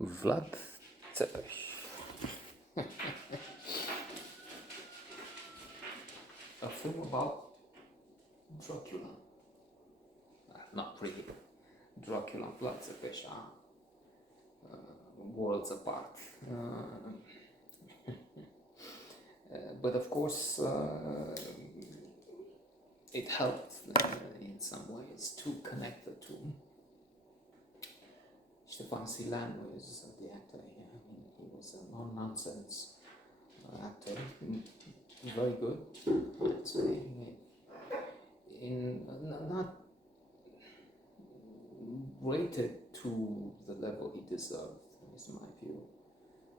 Vlad Tepes. A film about Dracula. Not really. Dracula and Vlad Tepes are worlds apart. But of course, it helped in some ways to connect the two. Stefan Silan was the actor. He was a non-nonsense actor, very good, I'd say. Not rated to the level he deserved, is my view.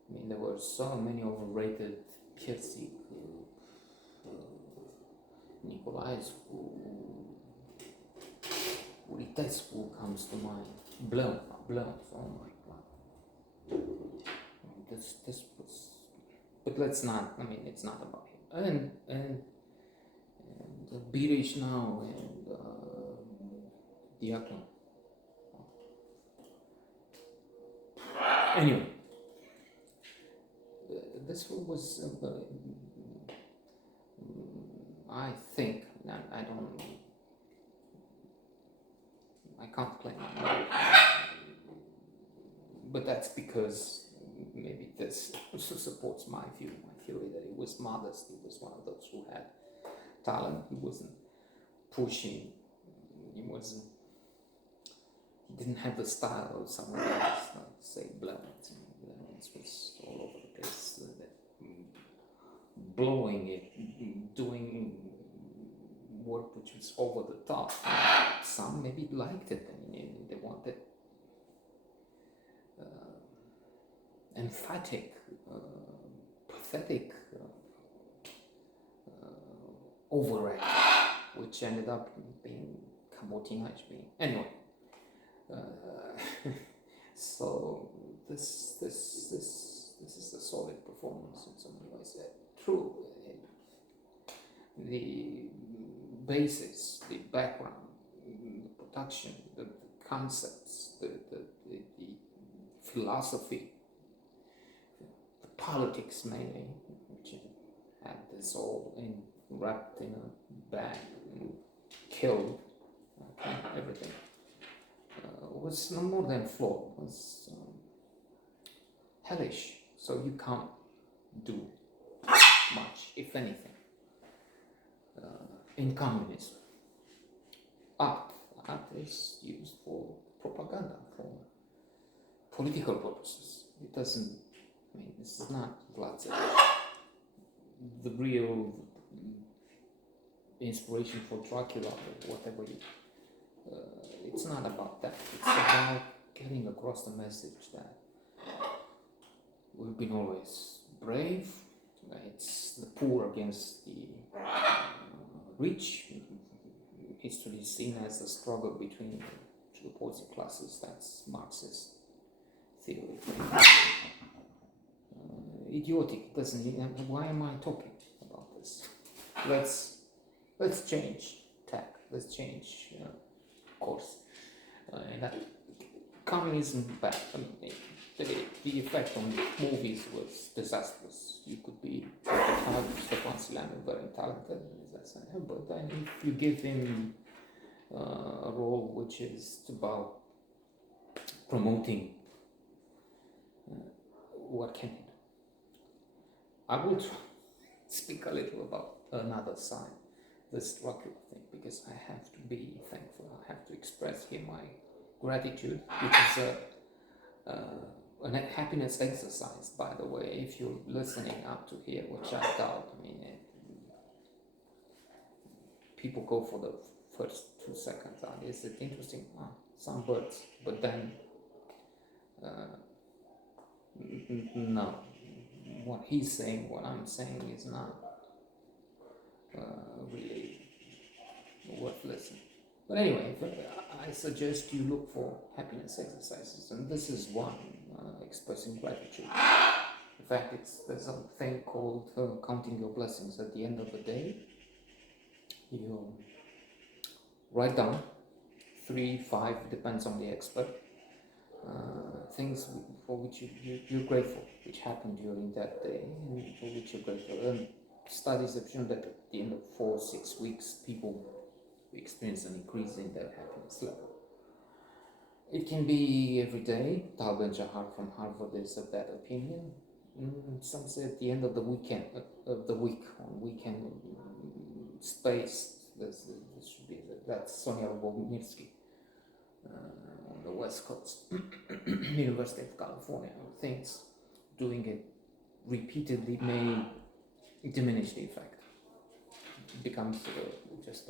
I mean, there were so many overrated Piersik, Nicolaescu, Uritescu comes to mind. Blown, oh my god. This was, but let's not, I mean, it's not about him. And Birish now and Diakon. Anyway, this was, I think, I can't claim I'm right, but that's because maybe this also supports my view, my theory that he was modest. He was one of those who had talent. He wasn't pushing. He didn't have the style of someone else, say Blevins. Blevins was all over the place, blowing it, doing work which was over the top. Some maybe liked it. I mean, they wanted emphatic, pathetic overact, which ended up being cabotinage. Anyway, so this is a solid performance in so many ways. True, the basis, the background, the production, the concepts, the philosophy, the politics mainly, which had this all wrapped in a bag and killed, everything, was no more than flawed, was hellish. So you can't do much, if anything, in communism. Art is used for propaganda, for political purposes. It doesn't, I mean, this is not Vlad Tepes. The real inspiration for Dracula or whatever it's not about that. It's about getting across the message that we've been always brave. It's the poor against the rich. History is seen as a struggle between the opposing classes. That's Marxist theory. Idiotic, doesn't it? Why am I talking about this? Let's change tack. Let's change course. And that communism bad. I mean, the effect on movies was disastrous. You could be Stefan Silan, very talented, but then if you give him a role which is about promoting, what can he do? I will speak a little about another side, this Dracula thing, because I have to be thankful. I have to express here my gratitude, which is a happiness exercise, by the way, if you're listening up to here, which I doubt. I mean, people go for the first 2 seconds. Is it interesting? Some birds, but then no. What he's saying, what I'm saying is not really worth listening. But anyway, I suggest you look for happiness exercises, and this is one, expressing gratitude. In fact, there's a thing called counting your blessings. At the end of the day, you write down 3, 5, depends on the expert, things for which you're grateful, which happened during that day, and for which you're grateful. And studies have shown that at the end of 4-6 weeks, people experience an increase in their happiness level. It can be every day. Tal Ben-Shahar from Harvard is of that opinion. Some say at the end of the weekend, on weekend space. This should be that's Sonia Lubomirsky on the West Coast, University of California. Things doing it repeatedly may diminish the effect. It becomes just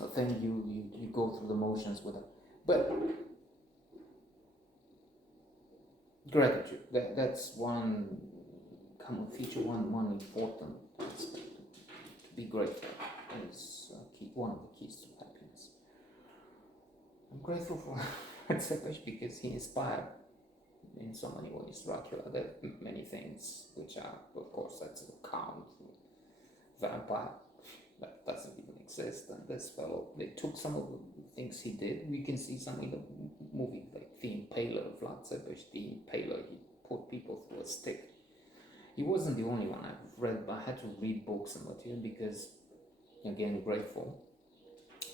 a thing you go through the motions with it. But gratitude, that's one common feature, one important aspect. To be grateful is one of the keys to happiness. I'm grateful for Vlad Tepes because he inspired in so many ways Dracula. There are many things which are, of course, that's a count, vampire, that doesn't even exist. And this fellow, they took some of the things he did. We can see some in the movie, like The Impaler, Vlad Tepes, The Impaler. He put people through a stick. He wasn't the only one. I had to read books and material because, again, grateful.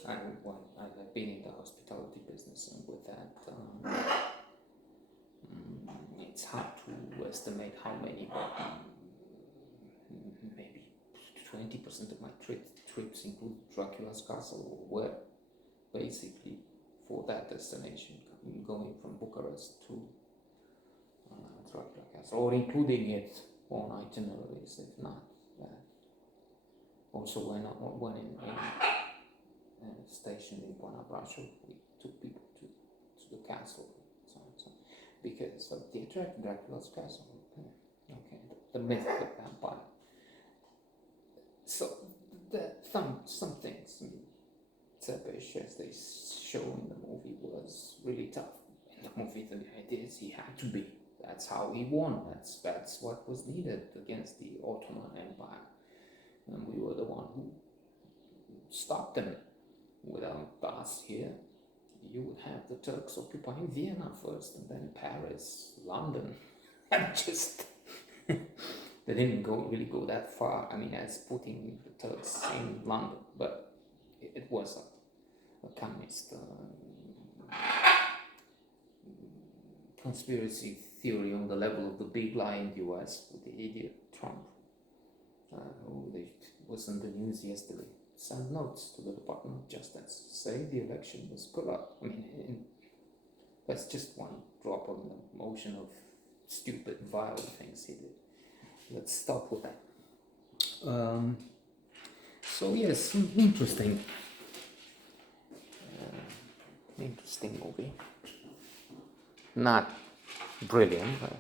I've been in the hospitality business, and with that, it's hard to estimate how many, maybe 20% of my trips include Dracula's castle, or were basically for that destination, going from Bucharest to Dracula castle, or including it on itineraries, if not that. Also, when in a station in Buenabrasio, we took people to the castle, so because of the attraction, Dracula's castle. Okay, the myth of the vampire. So, some things, Tepes, as they show in the movie, was really tough. In the movie, the idea is he had to be. That's how he won. That's what was needed against the Ottoman Empire. And we were the one who stopped them. Without us here, you would have the Turks occupying Vienna first, and then Paris, London, and just they didn't really go that far. I mean, as putting the Turks in London, but it was a communist conspiracy theory on the level of the big lie in the US with the idiot Trump, who was in the news yesterday. Send notes to the Department of Justice, say the election was corrupt. I mean, that's just one drop on the ocean of stupid, vile things he did. Let's stop with that. So yes, interesting movie. Not brilliant, but